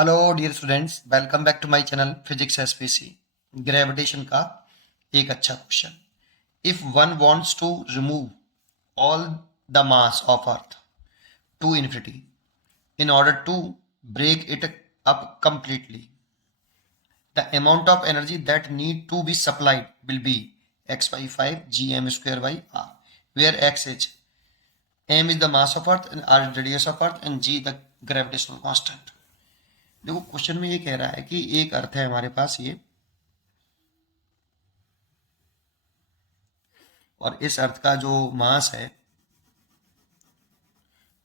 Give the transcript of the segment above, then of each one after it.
Hello dear students, welcome back to my channel physics SPC. Gravitation का एक अच्छा question. If one wants to remove all the mass of earth to infinity in order to break it up completely, the amount of energy that need to be supplied will be x by 5 gm square by r, where x is m is the mass of earth and r is radius of earth and g the gravitational constant। देखो question में ये कह रहा है कि एक अर्थ है हमारे पास ये, और इस अर्थ का जो मास है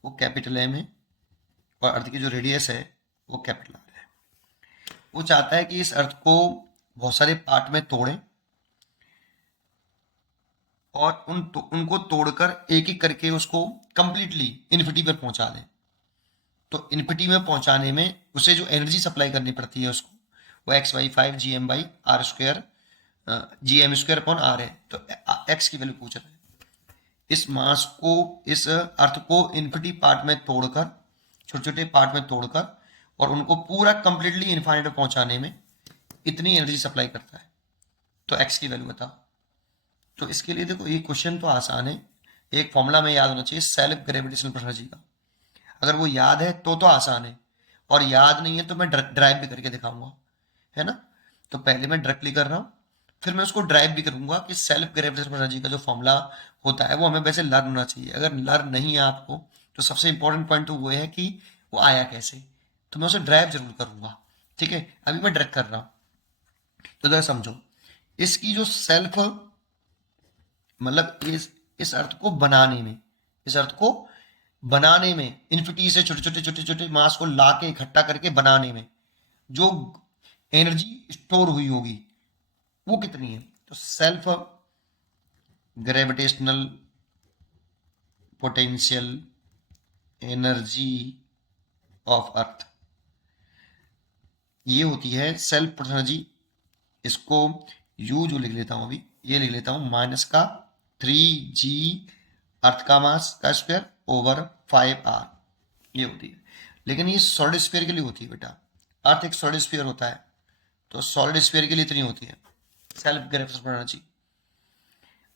वो कैपिटल एम है और अर्थ की जो रेडियस है वो कैपिटल आर है। वो चाहता है कि इस अर्थ को बहुत सारे पार्ट में तोड़ें और उनको तोड़कर एक एक करके उसको कंप्लीटली इन्फिनिटी पर पहुंचा दें। तो इन्फिनिटी में पहुंचाने में उसे जो एनर्जी सप्लाई करनी पड़ती है उसको, वो X by 5 G M by R square G M square upon R है। तो एक्स की वैल्यू पूछ रहे हैं। इस मास को, इस अर्थ को इन्फिनिटी पार्ट में तोड़कर, छोटे छोटे पार्ट में तोड़कर और उनको पूरा कंप्लीटली इनफाइनाइट में पहुंचाने में इतनी एनर्जी सप्लाई करता है। तो एक्स की वैल्यू बताओ। तो इसके लिए देखो, ये क्वेश्चन तो आसान है। एक फॉर्मूला में याद होना चाहिए सेल्फ ग्रेविटेशनल एनर्जी का। अगर वो याद है तो आसान है, और याद नहीं है तो मैं ड्राइव भी करके दिखाऊंगा, है ना। तो पहले मैं डायरेक्टली कर रहा हूँ, फिर मैं उसको ड्राइव भी करूंगा कि सेल्फ ग्रेविटेशनल एनर्जी का जो फॉर्मूला होता है वो हमें वैसे लर्न होना चाहिए। अगर लर्न नहीं है आपको तो सबसे इंपॉर्टेंट पॉइंट तो वो है कि वो आया कैसे। तो मैं उसे ड्राइव जरूर करूंगा, ठीक है। अभी मैं डायरेक्ट कर रहा हूँ। तो जरा समझो, इसकी जो सेल्फ, मतलब इस अर्थ को बनाने में, इस अर्थ को बनाने में, इन्फिनिटी से छोटे छोटे छोटे छोटे मास को ला के इकट्ठा करके बनाने में जो एनर्जी स्टोर हुई होगी वो कितनी है। तो self gravitational potential energy of earth, ये होती है सेल्फ एनर्जी। इसको यू जो लिख लेता हूं, अभी ये लिख लेता हूं माइनस का 3g अर्थ का मास का स्क्वायर ओवर 5r, ये होती है। लेकिन ये सॉलिड स्फीयर के लिए होती है बेटा। अर्थ एक सॉलिड स्फीयर होता है, तो सॉलिड स्फीयर के लिए इतनी होती है सेल्फ ग्रेविटेशनल एनर्जी।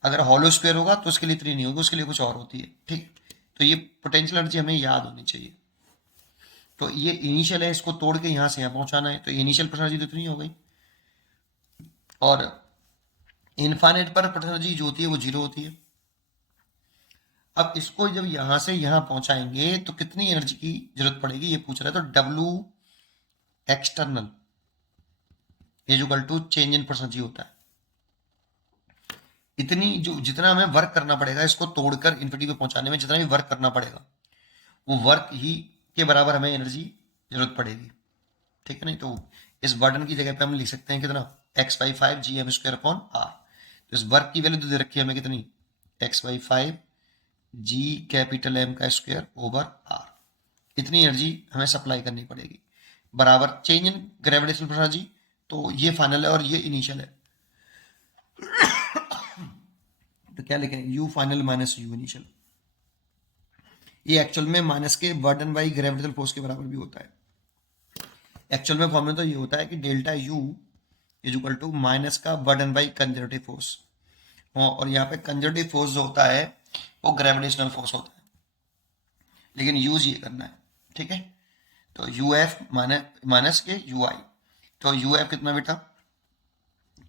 अगर हॉलो स्क्वायर होगा तो उसके लिए इतनी नहीं होगी, उसके लिए कुछ और होती है, ठीक। तो ये पोटेंशियल एनर्जी हमें याद होनी चाहिए। तो ये इनिशियल है, इसको तोड़ के यहां से यहां पहुंचाना है, तो इनिशियल एनर्जी तो इतनी हो गई। और इनफाइनाइट पर एनर्जी जो होती है वो जीरो होती है। अब इसको जब यहां से यहां पहुंचाएंगे तो कितनी एनर्जी की जरूरत पड़ेगी ये पूछ रहा है। तो W external is equal to change in energy होता है। इतनी जो, जितना हमें वर्क करना पड़ेगा इसको तोड़कर इन्फिनिटी पे पहुंचाने में, जितना भी वर्क करना पड़ेगा वो वर्क ही के बराबर हमें एनर्जी जरूरत पड़ेगी, ठीक है। नहीं तो इस बर्डन की जगह पे हम लिख सकते हैं कितना, X by 5 G M square upon R. तो इस वर्क की वैल्यू तो दे रखी है हमें कितनी, X by 5 G capital M का स्क्वायर ओवर आर। इतनी एनर्जी हमें सप्लाई करनी पड़ेगी बराबर चेंज इन ग्रेविटेशनल एनर्जी। तो ये फाइनल है और ये इनिशियल है। तो क्या लिखें, you final minus you initial. ये एक्चुअल में माइनस के बर्डन बाई ग्रेविटेशनल फोर्स के बराबर भी होता है। एक्चुअल में फॉर्मूला तो ये होता है कि delta U is equal to minus का बर्डन बाई कंजर्वेटिव फोर्स, और यहाँ पे कंजर्वेटिव फोर्स जो होता है वो ग्रेविटेशनल फोर्स होता है, लेकिन यूज ये करना है, ठीक है। तो यू एफ माइनस के यू आई, तो यू एफ कितना बेटा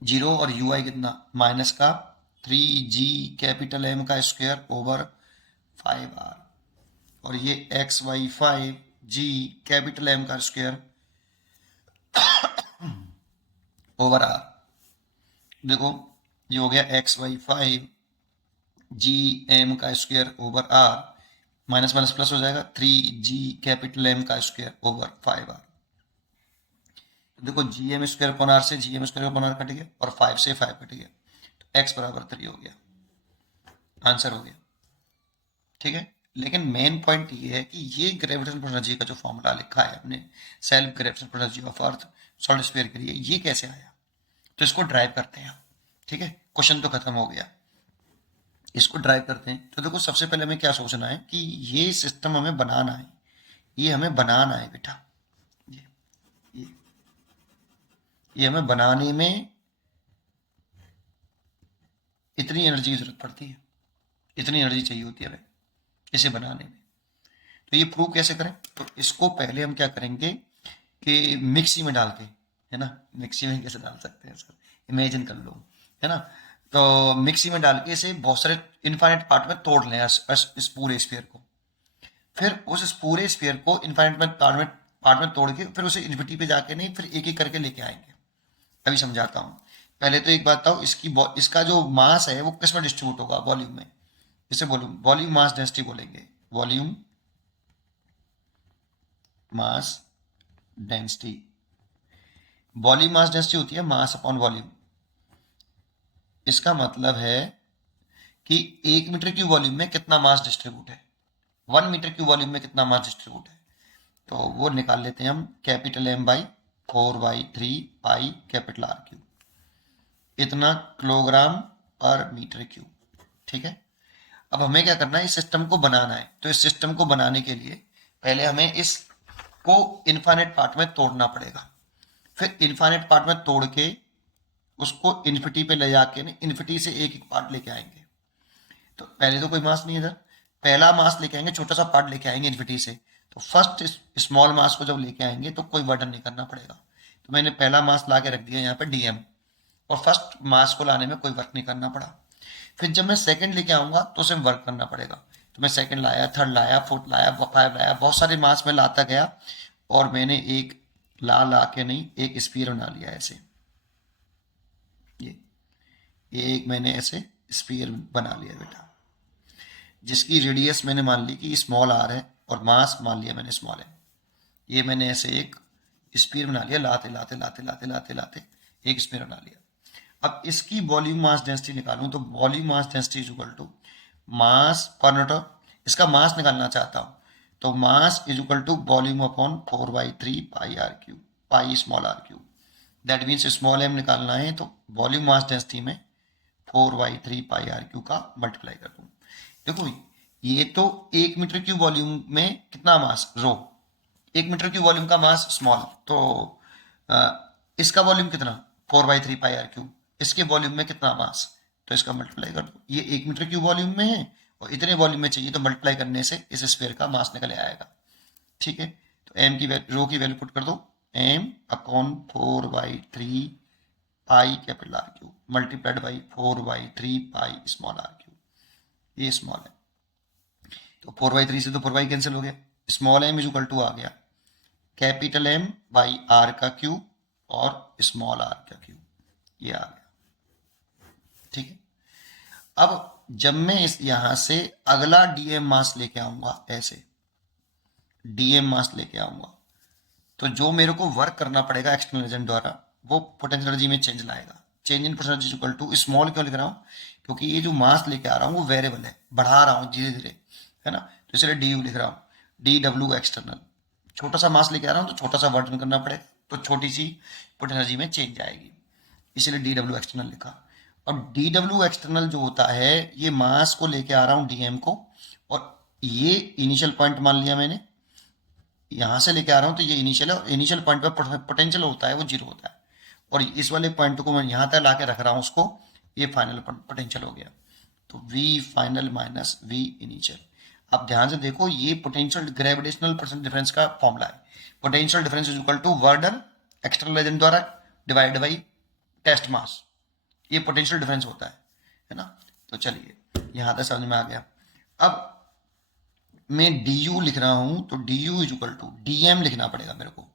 जीरो, और यू आई कितना माइनस का 3g कैपिटल एम का स्क्वायर ओवर 5r, और ये X Y 5g capital M का स्क्वायर ओवर आर। देखो ये हो गया एक्स वाई 5g एम का square over R, minus minus plus हो जाएगा 3g कैपिटल एम का स्क्वायर ओवर 5r। देखो G M square upon R से G M square upon R cut गया और 5 से 5 कट गया, तो एक्स बराबर 3 हो गया, आंसर हो गया, ठीक है। लेकिन मेन पॉइंट ये है कि ये ग्रेविटेशनल एनर्जी का जो फॉर्मूला लिखा है हमने, self gravitational energy of earth solid sphere के लिए, ये कैसे आया। तो इसको ड्राइव करते हैं, ठीक है। क्वेश्चन तो खत्म हो गया, इसको ड्राइव करते हैं। तो देखो सबसे पहले हमें क्या सोचना है कि ये सिस्टम हमें बनाना है, ये हमें बनाना है बेटा। ये हमें बनाने में इतनी एनर्जी की जरूरत पड़ती है, इतनी एनर्जी चाहिए होती है हमें इसे बनाने में। तो ये प्रूव कैसे करें? तो इसको पहले हम क्या करेंगे कि मिक्सी में डाल के, है ना, मिक्सी में कैसे डाल सकते हैं सर, इमेजिन कर लो, है ना। तो मिक्सी में डाल के इसे बहुत सारे इनफाइनाइट पार्ट में तोड़ लें इस पूरे स्फीयर को। फिर उस पूरे स्फीयर को इनफाइनाइट पार्ट में तोड़ के फिर उसे इन्फिनिटी पे जाके नहीं, फिर एक एक करके लेके आएंगे। अभी समझाता हूँ। पहले तो एक बात बताओ, इसका जो मास है वो किस में डिस्ट्रीब्यूट होगा? वॉल्यूम में। इसे वॉल्यूम मास डेंसिटी बोलेंगे, volume mass density. Volume mass density होती है मास अपॉन वॉल्यूम। इसका मतलब है कि 1 मीटर क्यूब वॉल्यूम में कितना मास डिस्ट्रीब्यूट है, 1 मीटर क्यूब वॉल्यूम में कितना मास डिस्ट्रीब्यूट है। तो वो निकाल लेते हैं हम, capital M by 4/3 pi capital R cube, इतना किलोग्राम पर मीटर क्यूब। ठीक है। अब हमें क्या करना है, इस सिस्टम को बनाना है। तो इस सिस्टम को बनाने के लिए पहले हमें इसको इनफाइनाइट पार्ट में तोड़ना पड़ेगा। फिर इनफाइनाइट पार्ट में तोड़ के उसको इन्फिनिटी पे ले जाके इन्फिनिटी से एक एक पार्ट लेके आएंगे। तो पहले तो कोई मास नहीं है इधर, पहला मास लेके आएंगे, छोटा सा पार्ट लेके आएंगे इन्फिनिटी से। तो फर्स्ट स्मॉल मास को जब लेके आएंगे तो कोई वर्डन नहीं करना पड़ेगा। तो मैंने पहला मास ला के रख दिया यहाँ पे डीएम, और फर्स्ट मास को लाने में कोई वर्क नहीं करना पड़ा। फिर जब मैं सेकंड लेके आऊंगा तो उसे वर्क करना पड़ेगा। तो मैं सेकंड लाया, थर्ड लाया, फोर्थ लाया, 5 लाया, बहुत सारे मास में लाता गया, और मैंने एक ला के नहीं, एक स्पीयर बना लिया ऐसे। ये एक मैंने ऐसे स्पीयर बना लिया बेटा, जिसकी रेडियस मैंने मान ली कि स्मॉल आर है और मास मान लिया मैंने स्मॉल है। ये मैंने ऐसे एक स्पीयर बना लिया, लाते लाते लाते लाते लाते लाते एक स्पीयर बना लिया। अब इसकी वॉल्यूम मास डेंसिटी निकालूं तो volume mass density is equal to mass पर न्यूटन। इसका मास निकालना चाहता हूं तो mass is equal to volume upon 4/3 pi R cube, pi small R cube. That means small M निकालना है तो वॉल्यूम मास डेंसिटी में 4/3 पाई आर क्यूब का मल्टीप्लाई कर दूं। देखो ये तो 1 मीटर क्यूब वॉल्यूम में कितना मास, रो, 1 मीटर क्यूब वॉल्यूम का मास स्मॉल, तो इसका वॉल्यूम कितना, 4/3 पाई आर क्यूब। इसके वॉल्यूम में कितना मास, तो इसका मल्टीप्लाई कर दो। ये 1 मीटर क्यूब वॉल्यूम में है और इतने वॉल्यूम में चाहिए, तो मल्टीप्लाई करने से इस स्फीयर का मास निकल आएगा। ठीक है। तो एम की रो की वैल्यू पुट कर दो, M upon 4/3 pi capital R cube multiplied by 4/3 pi small R cube. ये स्मॉल है तो 4/3 से तो 4 कैंसिल हो गया, small M is equal to आ गया कैपिटल एम बाई आर का क्यूब और स्मॉल आर का क्यूब, ये आ गया। ठीक है। अब जब मैं इस यहां से अगला डीएम मास लेके आऊंगा, ऐसे डीएम मास लेके आऊंगा, तो जो मेरे को वर्क करना पड़ेगा एक्सटर्नल एजेंट द्वारा, वो पोटेंशियल एनर्जी में चेंज लाएगा। Change in potential energy equal to, small क्यों लिख रहा हूँ, क्योंकि ये जो मास लेके आ रहा हूँ वो वेरिएबल है, बढ़ा रहा हूँ धीरे धीरे, है ना, तो इसलिए डी यू लिख रहा हूँ, डी डब्ल्यू एक्सटर्नल। छोटा सा मास लेके आ रहा हूँ तो छोटा सा वर्डन करना पड़ेगा, तो छोटी सी पोटेंशियल एनर्जी में चेंज आएगी, इसलिए डी डब्ल्यू एक्सटर्नल लिखा। और डी डब्ल्यू एक्सटर्नल जो होता है, ये मास को लेके आ रहा हूँ डीएम को, और ये इनिशियल पॉइंट मान लिया मैंने, यहां से लेके आ रहा हूं तो ये इनिशियल है, और इनिशियल पॉइंट पर पोटेंशियल होता है वो जीरो होता है, और इस वाले पॉइंट को मैं यहां तक लाके रख रहा हूं उसको, ये फाइनल पोटेंशियल हो गया। तो V final minus V initial. अब ध्यान से देखो, ये पोटेंशियल ग्रेविटेशनल परसेंट डिफरेंस का फॉर्मूला है। Potential difference is equal to work done external agent द्वारा डिवाइड बाई टेस्ट मास, ये पोटेंशियल डिफरेंस होता है ना। तो चलिए यहां तक समझ में आ गया। अब मैं डी यू लिख रहा हूं तो D U is equal to D M लिखना पड़ेगा मेरे को।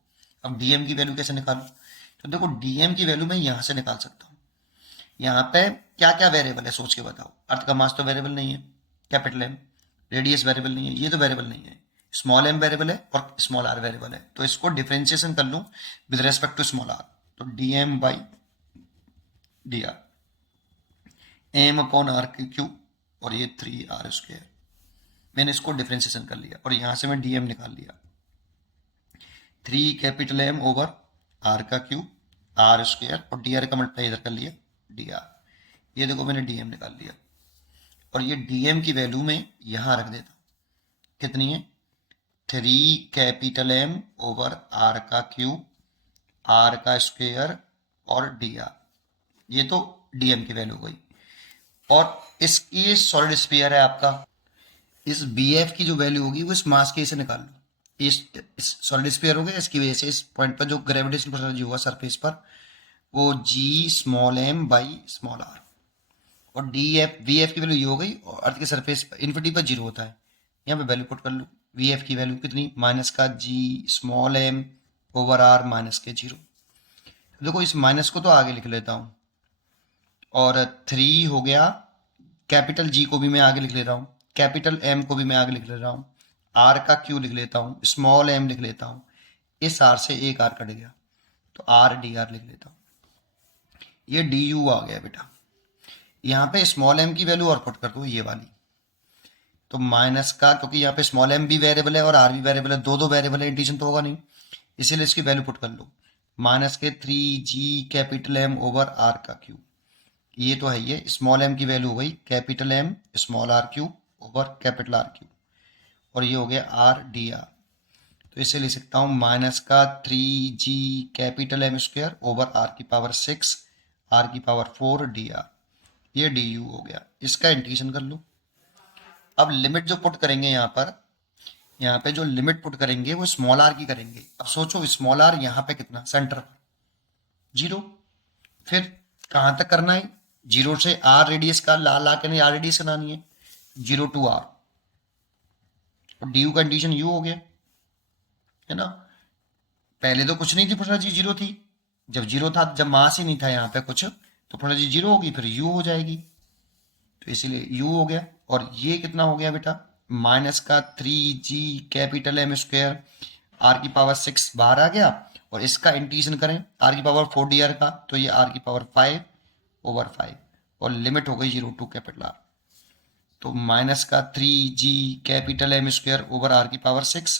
अब डीएम की वैल्यू कैसे निकालूं, तो देखो डीएम की वैल्यू मैं यहां से निकाल सकता हूं। यहाँ पे क्या क्या वेरिएबल है सोच के बताओ, अर्थ का मास तो वेरिएबल नहीं है, कैपिटल एम, रेडियस वेरिएबल नहीं है, ये तो वेरिएबल नहीं है, स्मॉल एम वेरिएबल है और स्मॉल आर वेरिएबल है, तो इसको डिफरेंशिएशन कर लूं with respect to small R, तो d M by d R, M upon R cube, और ये 3r²। मैंने इसको डिफरेंशिएशन कर लिया और यहां से मैं डीएम निकाल लिया, 3 कैपिटल एम ओवर आर का क्यूब r², और डी आर का मल्टीप्लाई इधर कर लिया डी आर। ये देखो मैंने डीएम निकाल लिया, और ये डीएम की वैल्यू में यहां रख देता हूं, कितनी है, 3 कैपिटल एम ओवर आर का क्यूब, आर का स्क्वेयर और डी आर, ये तो डीएम की वैल्यू हो गई। और इसकी सॉलिड स्फीयर है आपका, इस बी एफ की जो वैल्यू होगी वो इस मास के से निकाल लो। इस सॉलिड स्फीयर हो गया, इसकी वजह से इस पॉइंट पर जो ग्रेविटेशनल फोर्स जो होगा सरफेस पर वो G small M by small R, और डी एफ वी एफ की वैल्यू ये हो गई, और अर्थ के सरफेस पर इन्फिनिटी पर जीरो होता है। यहाँ पे वैल्यू पुट कर लो, वी एफ की वैल्यू कितनी, माइनस का G small M over R minus के जीरो। देखो इस माइनस को तो आगे लिख लेता हूँ, और 3 हो गया, कैपिटल जी को भी मैं आगे लिख ले रहा हूँ, कैपिटल एम को भी मैं आगे लिख ले रहा हूँ, आर का क्यू लिख लेता हूँ, स्मॉल एम लिख लेता हूँ, इस आर से एक आर कट गया तो आर डी आर लिख लेता हूँ। ये डी यू आ गया बेटा। यहाँ पे स्मॉल एम की वैल्यू और पुट कर दो, ये वाली, तो माइनस का, क्योंकि यहाँ पे स्मॉल एम भी वेरिएबल है और आर भी वेरिएबल है, दो वेरिएबल है, इंटीजन तो होगा नहीं, इसीलिए इसकी वैल्यू पुट कर लो, माइनस के 3g capital M over R का क्यूब, ये तो है, ये स्मॉल एम की वैल्यू हो गई capital M small R cube over capital R cube, और ये हो गया आर डी आर। तो इसे लिख सकता हूँ माइनस का 3g capital M square over R की पावर 6 आर की पावर 4 डी आर, ये डी यू हो गया। इसका इंटीग्रेशन कर लो। अब लिमिट जो पुट करेंगे यहाँ पे जो लिमिट पुट करेंगे वो स्मॉल आर की करेंगे। अब सोचो स्मॉल आर यहाँ पे कितना, सेंटर पर 0, फिर कहाँ तक करना है, 0 से आर रेडियस का ला के नहीं, आर रेडियस बनानी है, 0 टू आर, और डी यू का कंडीशन यू हो गया, है ना। पहले तो कुछ नहीं थी पोटेंशियल जी 0 थी, जब 0 था, जब मास ही नहीं था यहाँ पे कुछ, तो पोटेंशियल जी 0 होगी, फिर यू हो जाएगी, तो इसीलिए यू हो गया। और ये कितना हो गया बेटा, माइनस का 3g capital M square R की पावर 6 बाहर आ गया, और इसका इंटीग्रेशन करें आर की पावर 4 डी आर का, तो ये आर की पावर 5 ओवर 5, और लिमिट हो गई 0 टू कैपिटल आर, तो माइनस का 3g capital M square over R की पावर 6,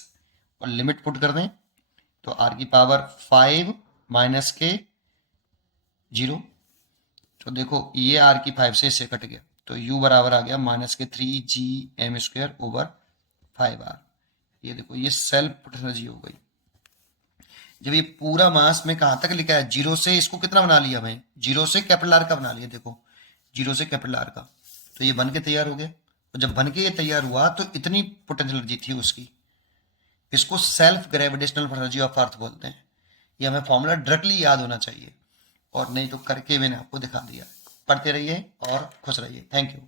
और लिमिट पुट कर दें तो आर की पावर 5 माइनस के 0, तो देखो ये आर की 5 से इससे कट गया, तो u बराबर आ गया माइनस के 3g M square over 5r। ये देखो ये सेल्फ पोटेंशियल हो गई। जब ये पूरा मास में कहां तक लिखा है, 0 से इसको कितना बना लिया मैं, 0 से कैपिटल आर का बना लिया, देखो 0 से कैपिटल आर का, तो ये बन के तैयार हो गया। और जब बन के ये तैयार हुआ तो इतनी पोटेंशियल एनर्जी थी उसकी, इसको self gravitational energy of earth बोलते हैं। ये हमें फॉर्मूला डायरेक्टली याद होना चाहिए, और नहीं तो करके मैंने आपको दिखा दिया। पढ़ते रहिए और खुश रहिए। Thank you.